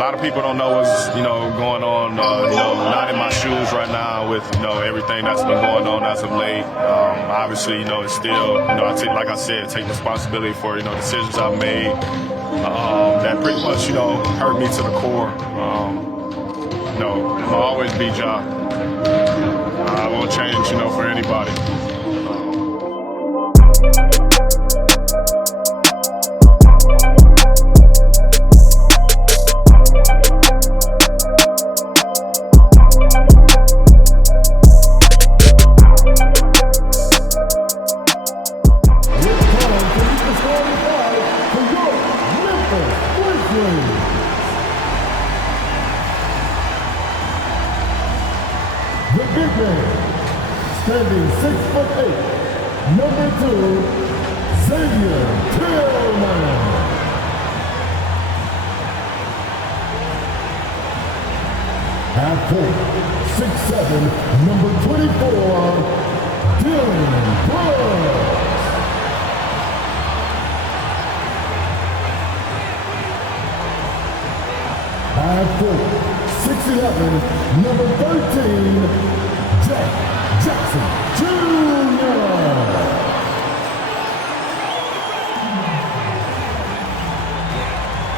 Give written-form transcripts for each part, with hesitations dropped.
lot of people don't know what's, going on, not in my shoes right now with, everything that's been going on as of late. Obviously, it's still, like I said, take responsibility for, decisions I've made that pretty much, hurt me to the core. I'll always be Ja. I won't change, for anybody. The big man, standing 6'8", number 2, Xavier Tillman. Half court, 6'7", number 24, Dylan Brooks. Half court, 6'11", number 13, Jeff Jackson Jr.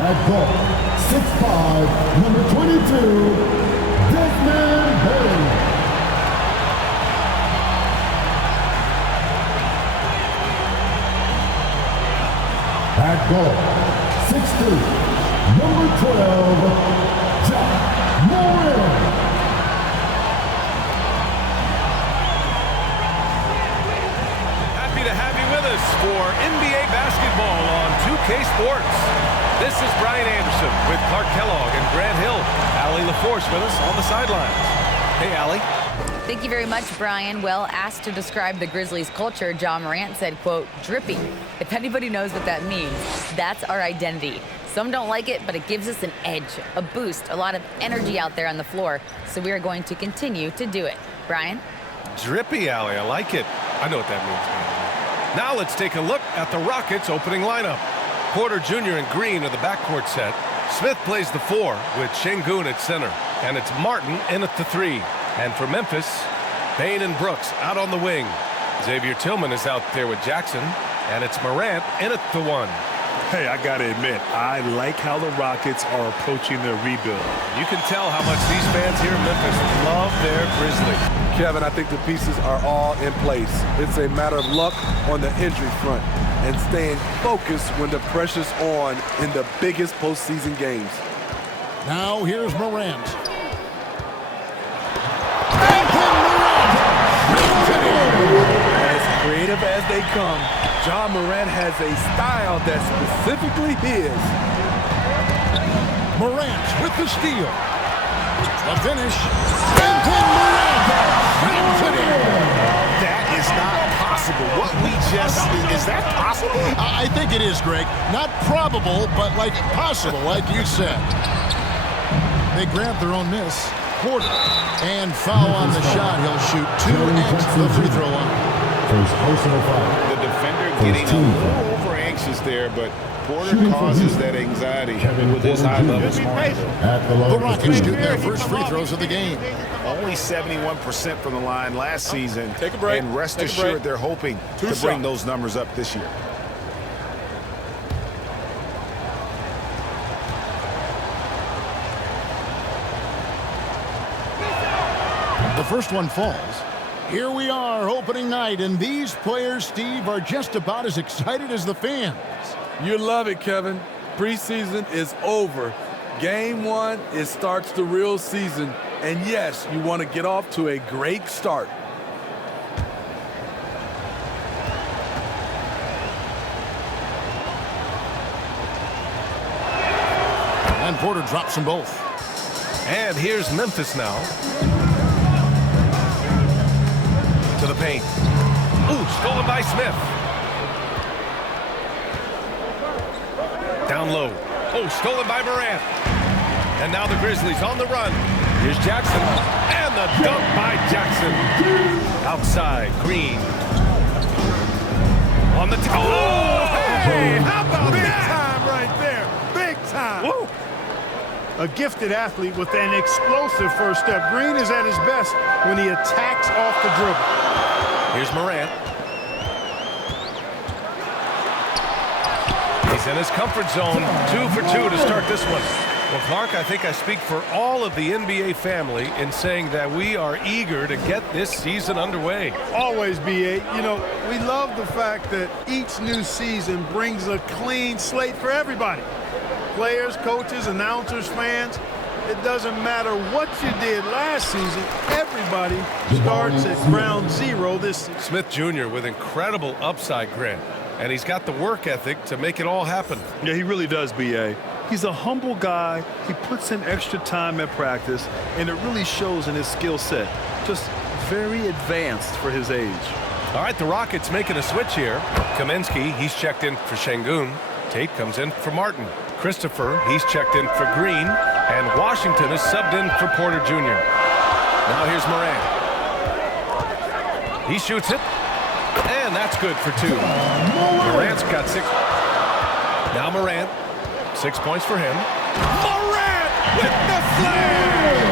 At guard, 6'5", number 22, Desmond Bain. At guard, 6'3", number 12, Ja Morant. Happy to have you with us for NBA basketball on 2K Sports. This is Brian Anderson with Clark Kellogg and Grant Hill. Allie LaForce with us on the sidelines. Hey, Allie. Thank you very much, Brian. Well, asked to describe the Grizzlies' culture, Ja Morant said, quote, drippy. If anybody knows what that means, that's our identity. Some don't like it, but it gives us an edge, a boost, a lot of energy out there on the floor. So we are going to continue to do it. Brian? Drippy, Allie. I like it. I know what that means, man. Now let's take a look at the Rockets' opening lineup. Porter Jr. and Green are the backcourt set. Smith plays the 4 with Şengün at center. And it's Martin in at the 3. And for Memphis, Bain and Brooks out on the wing. Xavier Tillman is out there with Jackson. And it's Morant in at the 1. Hey, I gotta admit, I like how the Rockets are approaching their rebuild. You can tell how much these fans here in Memphis love their Grizzlies. Kevin, I think the pieces are all in place. It's a matter of luck on the injury front and staying focused when the pressure's on in the biggest postseason games. Now here's Morant. As creative as they come, Ja Morant has a style that's specifically his. Morant with the steal. A finish. And then Morant brings it in. That is not possible. What we just, is that possible? I think it is, Greg. Not probable, but like possible, like you said. They grant their own miss. Porter. And foul on the shot. He'll shoot 2 at the free throw line. First personal foul. The defender getting a little over anxious there, but Porter causes that anxiety with his high level scoring. The Rockets shoot their first free throws of the game. Only 71% from the line last season. Take a break. And rest assured they're hoping to bring those numbers up this year. The first one falls. Here we are, opening night, and these players, Steve, are just about as excited as the fans. You love it, Kevin. Preseason is over. Game 1, it starts the real season. And yes, you want to get off to a great start. And Porter drops them both. And here's Memphis now. To the paint. Ooh, stolen by Smith. Down low. Oh, stolen by Morant. And now the Grizzlies on the run. Here's Jackson. And the dunk by Jackson. Outside, Green. On the toe. Oh, hey, how about that? Big time right there. Big time. Woo. a gifted athlete with an explosive first step. Green is at his best when he attacks off the dribble. Here's Morant. He's in his comfort zone. 2 for 2 to start this one. Well, Clark, I think I speak for all of the NBA family in saying that we are eager to get this season underway. Always, B.A. You know, we love the fact that each new season brings a clean slate for everybody. Players, coaches, announcers, fans. It doesn't matter what you did last season. Everybody starts at ground zero this season. Smith Jr. with incredible upside grit, and he's got the work ethic to make it all happen. Yeah, he really does, B.A. He's a humble guy. He puts in extra time at practice, and it really shows in his skill set. Just very advanced for his age. All right, the Rockets making a switch here. Kaminsky, he's checked in for Şengün. Tate comes in for Martin. Christopher, he's checked in for Green. And Washington is subbed in for Porter Jr. Now here's Morant. He shoots it. And that's good for 2. Morant's got 6. Now Morant. 6 points for him. Morant with the slam!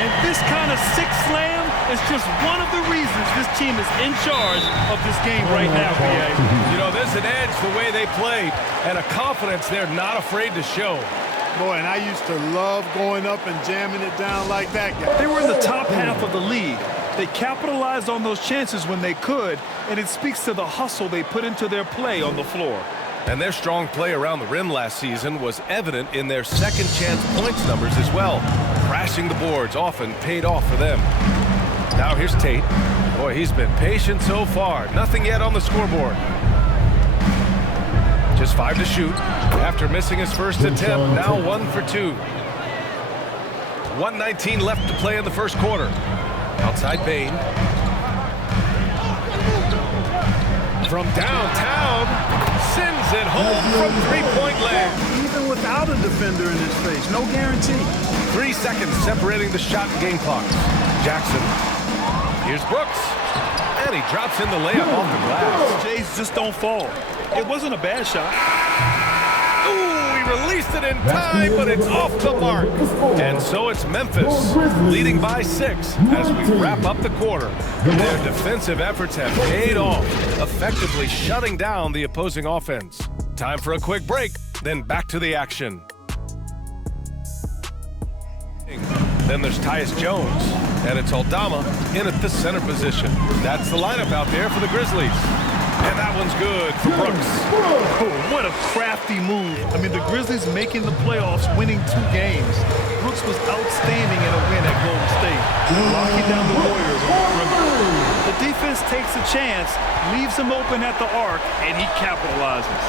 And this kind of 6 slam is just one of the reasons this team is in charge of this game right now, B.A. You know, there's an edge the way they played and a confidence they're not afraid to show. Boy, and I used to love going up and jamming it down like that guy. They were in the top half of the league. They capitalized on those chances when they could, and it speaks to the hustle they put into their play on the floor. And their strong play around the rim last season was evident in their second chance points numbers as well. Crashing the boards often paid off for them. Now here's Tate. Boy, he's been patient so far. Nothing yet on the scoreboard. Just 5 to shoot. After missing his first attempt, now 1 for 2. 1:19 left to play in the first quarter. Outside Bane. From downtown, sends it home from three-point land. Even without a defender in his face, no guarantee. 3 seconds separating the shot and game clock. Jackson. Here's Brooks. And he drops in the layup off the glass. Jays just don't fall. It wasn't a bad shot. Ooh, he released it in time, but it's off the mark. And so it's Memphis, leading by 6 as we wrap up the quarter. Their defensive efforts have paid off, effectively shutting down the opposing offense. Time for a quick break, then back to the action. Then there's Tyus Jones, and it's Aldama in at the center position. That's the lineup out there for the Grizzlies. And that one's good for Brooks. Oh, what a crafty move. I mean, the Grizzlies making the playoffs, winning 2 games. Brooks was outstanding in a win at Golden State, locking down the Warriors on the perimeter. The defense takes a chance, leaves him open at the arc, and he capitalizes.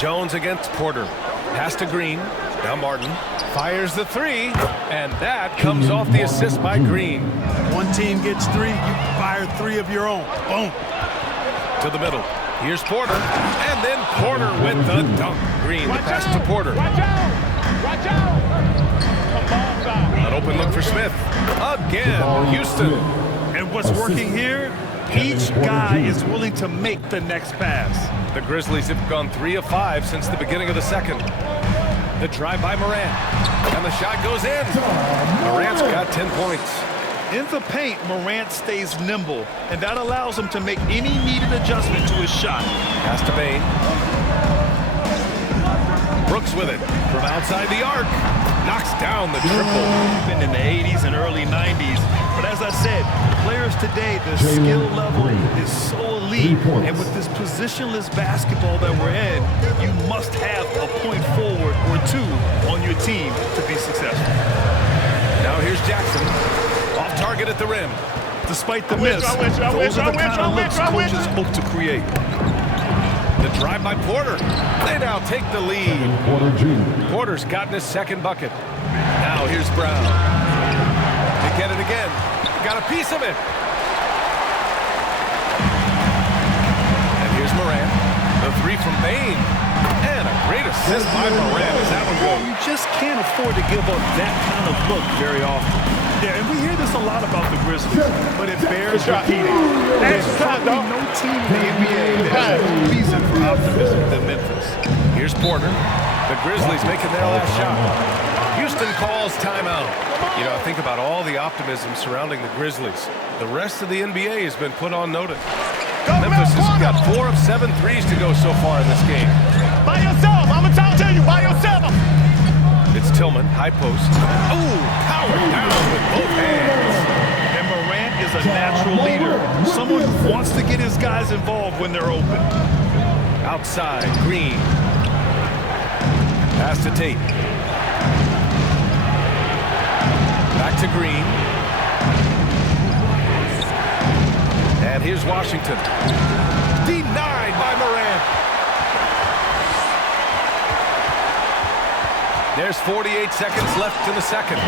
Jones against Porter. Pass to Green. Now Martin fires the 3, and that comes off the assist by Green. One team gets 3, you fire 3 of your own. Boom. To the middle. Here's Porter, and then Porter with the dunk. Green, the pass to Porter. Watch out! Watch out! An open look for Smith. Again, Houston. And what's working here? Each guy is willing to make the next pass. The Grizzlies have gone 3 of 5 since the beginning of the second. The drive by Morant. And the shot goes in. Morant's got 10 points. In the paint, Morant stays nimble, and that allows him to make any needed adjustment to his shot. Pass to Bane. Brooks with it from outside the arc. Knocks down the triple. Been in the 80s and early 90s. But as I said, players today, the skill level is so elite. And with this positionless basketball that we're in, you must have a point forward or 2 on your team to be successful. Now here's Jackson. Off target at the rim. Despite the miss, those are the kind of looks coaches hope to create. The drive by Porter. They now take the lead. Porter's gotten his second bucket. Now here's Brown. They get it again. Got a piece of it. And here's Morant. The 3 from Bane. And a great assist by Morant as that one goes. You just can't afford to give up that kind of look very often. Yeah, and we hear this a lot about the Grizzlies, but it bears repeating. There's probably no team in the NBA that has more reason for optimism than Memphis. Here's quarter. The Grizzlies making their last shot. Houston calls timeout. You know, think about all the optimism surrounding the Grizzlies. The rest of the NBA has been put on notice. Memphis has got 4 of 7 threes to go so far in this game. By yourself. I'm going to talk to you. By yourself. It's Tillman, high post. Ooh, powered down with both hands. And Morant is a natural leader. Someone who wants to get his guys involved when they're open. Outside, Green. Pass to Tate. Back to Green. And here's Washington. Denied by Morant. There's 48 seconds left in the second.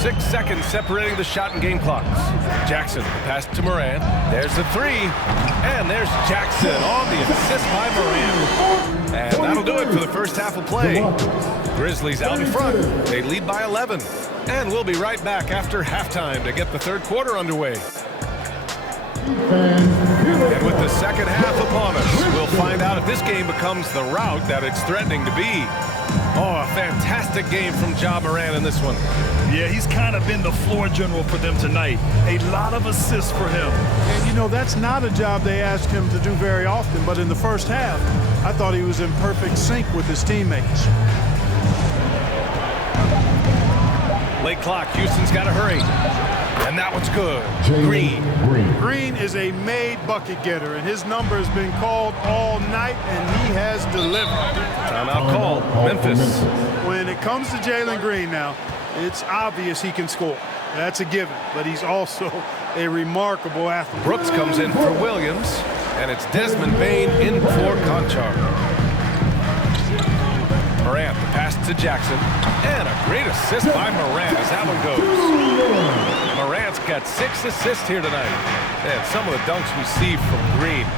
6 seconds separating the shot and game clocks. Jackson, pass to Morant. There's the 3. And there's Jackson on the assist by Morant. And that'll do it for the first half of play. Grizzlies out in front. They lead by 11. And we'll be right back after halftime to get the third quarter underway. And with the second half upon us, we'll find out if this game becomes the rout that it's threatening to be. Oh, a fantastic game from Ja Morant in this one. Yeah, he's kind of been the floor general for them tonight. A lot of assists for him. And, you know, that's not a job they ask him to do very often, but in the first half, I thought he was in perfect sync with his teammates. Late clock, Houston's got to hurry. And that one's good. Green. Green is a made bucket getter, and his number has been called all night, and he has delivered. Timeout called. Memphis. When it comes to Jalen Green now, it's obvious he can score. That's a given, but he's also a remarkable athlete. Brooks comes in for Williams, and it's Desmond Bane in for Conchar. Morant, the pass to Jackson, and a great assist by Morant as that one goes. Morant's got 6 assists here tonight. And some of the dunks we see from Green.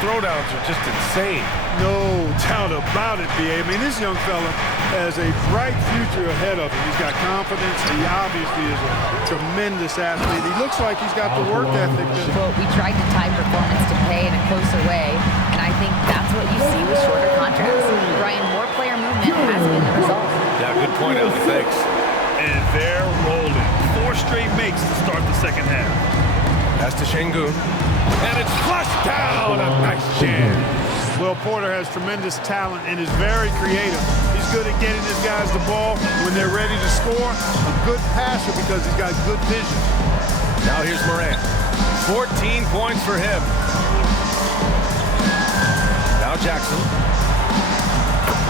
Throwdowns are just insane. No doubt about it, B.A. I mean, this young fella has a bright future ahead of him. He's got confidence. He obviously is a tremendous athlete. He looks like he's got the work ethic. Quote, we tried to tie performance to pay in a closer way, and I think that's what you see with shorter contracts. Brian, more player movement has been the result. Yeah, good point, Allie. Thanks. And they're rolling. 4 straight makes to start the second half. Pass to Şengün. And it's flushed down. A nice jam. Well, Porter has tremendous talent and is very creative. He's good at getting his guys the ball when they're ready to score. A good passer because he's got good vision. Now here's Morant. 14 points for him. Now Jackson.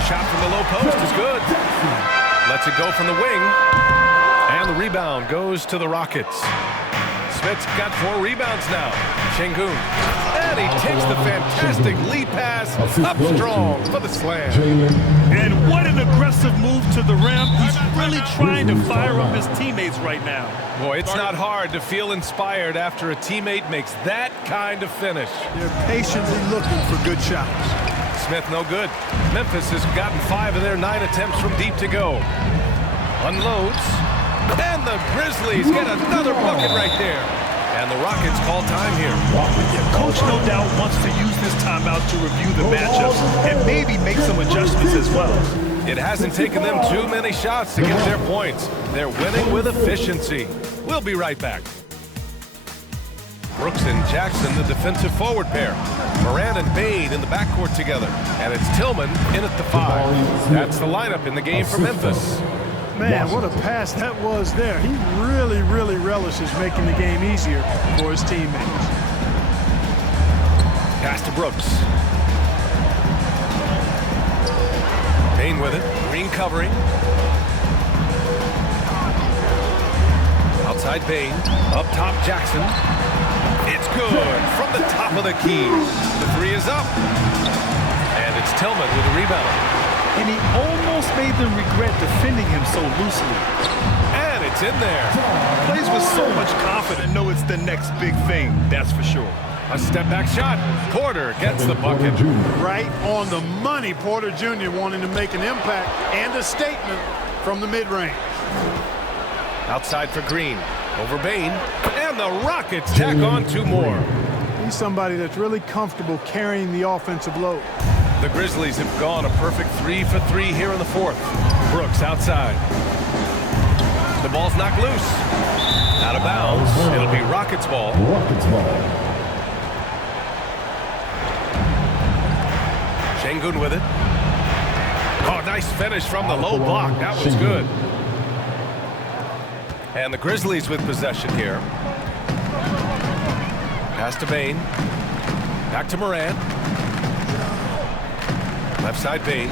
Shot from the low post is good. Lets it go from the wing. And the rebound goes to the Rockets. Smith's got 4 rebounds now. Şengün. And he takes the fantastic lead pass up strong for the slam. And what an aggressive move to the rim. He's really trying to fire up his teammates right now. Boy, it's not hard to feel inspired after a teammate makes that kind of finish. They're patiently looking for good shots. Smith no good. Memphis has gotten 5 of their 9 attempts from deep to go. Unloads. And the Grizzlies get another bucket right there. And the Rockets call time here. Yeah, Coach no doubt wants to use this timeout to review the matchups and maybe make some adjustments as well. It hasn't taken them too many shots to get their points. They're winning with efficiency. We'll be right back. Brooks and Jackson, the defensive forward pair. Morant and Bane in the backcourt together. And it's Tillman in at the 5. That's the lineup in the game for Memphis. Man, what a pass that was there. He really, really relishes making the game easier for his teammates. Pass to Brooks. Bane with it. Green covering. Outside Bane. Up top Jackson. It's good from the top of the key. The 3 is up. And it's Tillman with the rebound. And he almost made them regret defending him so loosely. And it's in there. Plays with so much confidence. Know it's the next big thing, that's for sure. A step-back shot. Porter gets the bucket. Right on the money. Porter Jr. wanting to make an impact and a statement from the mid-range. Outside for Green. Over Bane. And the Rockets tack on 2 more. He's somebody that's really comfortable carrying the offensive load. The Grizzlies have gone a perfect 3 for 3 here in the fourth. Brooks outside. The ball's knocked loose. Out of bounds. It'll be Rockets ball. Şengün with it. Oh, nice finish from the low block. That was good. And the Grizzlies with possession here. Pass to Bane. Back to Morant. Left side Bane.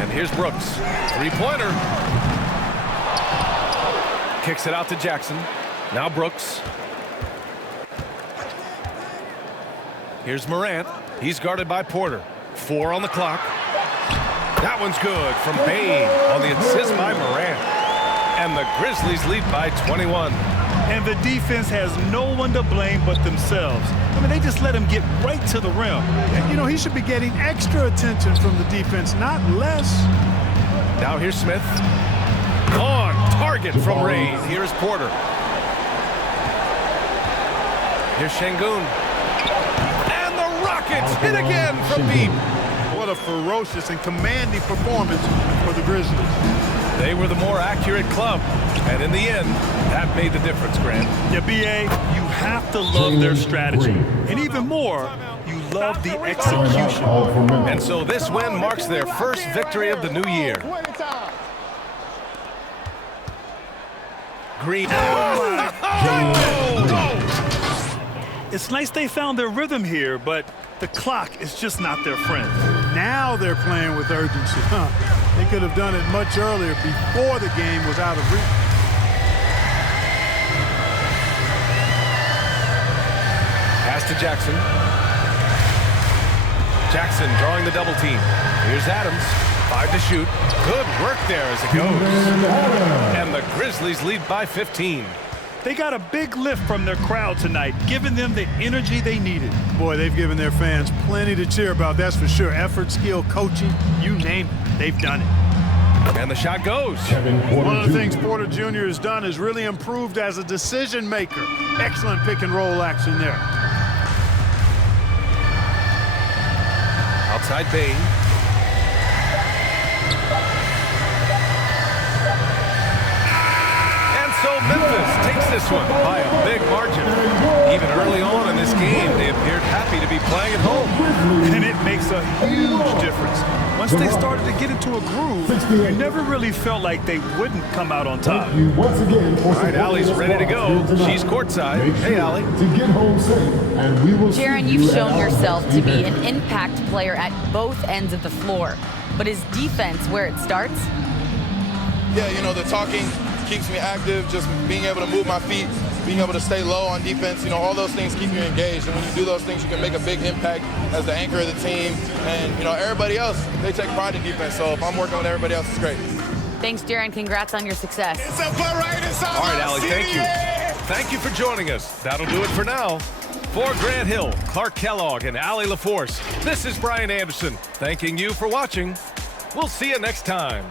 And here's Brooks. Three-pointer. Kicks it out to Jackson. Now Brooks. Here's Morant. He's guarded by Porter. 4 on the clock. That one's good from Bane on the assist by Morant. And the Grizzlies lead by 21. And the defense has no one to blame but themselves. I mean, they just let him get right to the rim. You know, he should be getting extra attention from the defense, not less. Now here's Smith. On target from Reign. Here's Porter. Here's Şengün. And the Rockets hit again from deep. What a ferocious and commanding performance for the Grizzlies. They were the more accurate club. And in the end, that made the difference, Grant. Yeah, B.A., you have to love their strategy. And even more, you love the execution. And so this win marks their first victory of the new year. Green. It's nice they found their rhythm here, but the clock is just not their friend. Now they're playing with urgency. They could have done it much earlier before the game was out of reach. Pass to Jackson. Jackson drawing the double team. Here's Adams. 5 to shoot. Good work there as it goes. And the Grizzlies lead by 15. They got a big lift from their crowd tonight, giving them the energy they needed. Boy, they've given their fans plenty to cheer about, that's for sure. Effort, skill, coaching, you name it, they've done it. And the shot goes. One of the things Porter Jr. has done is really improved as a decision maker. Excellent pick and roll action there. Outside Bane. So Memphis takes this one by a big margin. Even early on in this game, they appeared happy to be playing at home. And it makes a huge difference. Once they started to get into a groove, you never really felt like they wouldn't come out on top. All right, Allie's ready to go. She's courtside. Hey, Allie. Jaron, you've shown yourself to be an impact player at both ends of the floor. But is defense where it starts? Yeah, you know, the talking keeps me active, just being able to move my feet, being able to stay low on defense, you know, all those things keep you engaged. And when you do those things, you can make a big impact as the anchor of the team. And, you know, everybody else, they take pride in defense. So if I'm working with everybody else, it's great. Thanks, Jaron. Congrats on your success. All right, Allie, thank you. Thank you for joining us. That'll do it for now. For Grant Hill, Clark Kellogg, and Allie LaForce, this is Brian Anderson, thanking you for watching. We'll see you next time.